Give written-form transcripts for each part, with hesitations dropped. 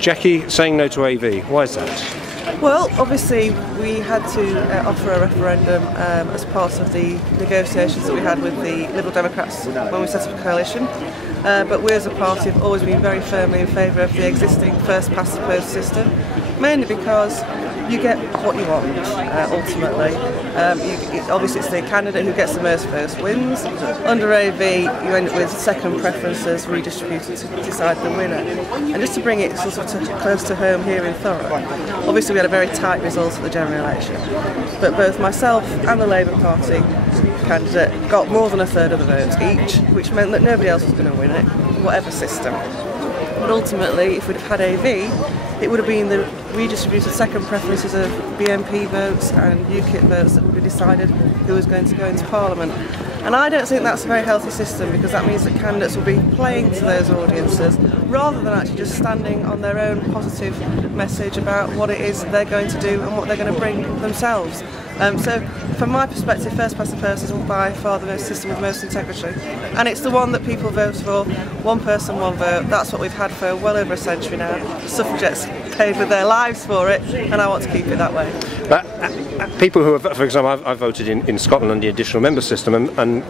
Jackie saying no to AV, why is that? Well, obviously we had to offer a referendum as part of the negotiations that we had with the Liberal Democrats when we set up a coalition. But we as a party have always been very firmly in favour of the existing first past the post system, mainly because you get what you want, ultimately. Obviously it's the candidate who gets the most votes wins. Under AV you end up with second preferences redistributed to decide the winner. And just to bring it sort of close to home here in Thurrock, obviously we had a very tight result at the general election, but both myself and the Labour Party candidate got more than a third of the votes each, which meant that nobody else was going to win it, whatever system. But ultimately, if we'd have had AV, it would have been the redistributed second preferences of BNP votes and UKIP votes that would have decided who was going to go into Parliament. And I don't think that's a very healthy system, because that means that candidates will be playing to those audiences rather than actually just standing on their own positive message about what it is they're going to do and what they're going to bring themselves. So from my perspective, first past the post is by far the system with most integrity, and it's the one that people vote for, one person, one vote. That's what we've had for well over a century now. The suffragettes paid with their lives for it, and I want to keep it that way. But people who have, for example, I've voted in Scotland on the additional member system, and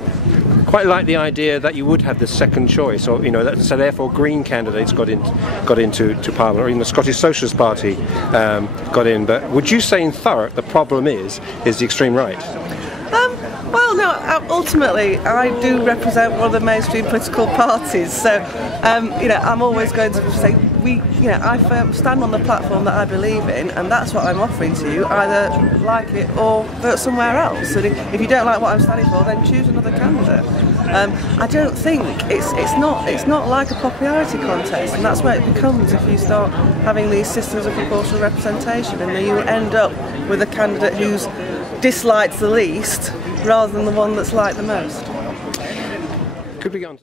quite like the idea that you would have the second choice, or so therefore Green candidates got into Parliament, or even the Scottish Socialist Party got in. But would you say in Thurrock the problem is the extreme right? Well, no. Ultimately, I do represent one of the mainstream political parties, so I'm always going to say I stand on the platform that I believe in, and that's what I'm offering to you. Either like it or vote somewhere else. And if you don't like what I'm standing for, then choose another candidate. I don't think it's not like a popularity contest, and that's where it becomes if you start having these systems of proportional representation, and then you end up with a candidate who's disliked the least rather than the one that's liked the most. Could we go on?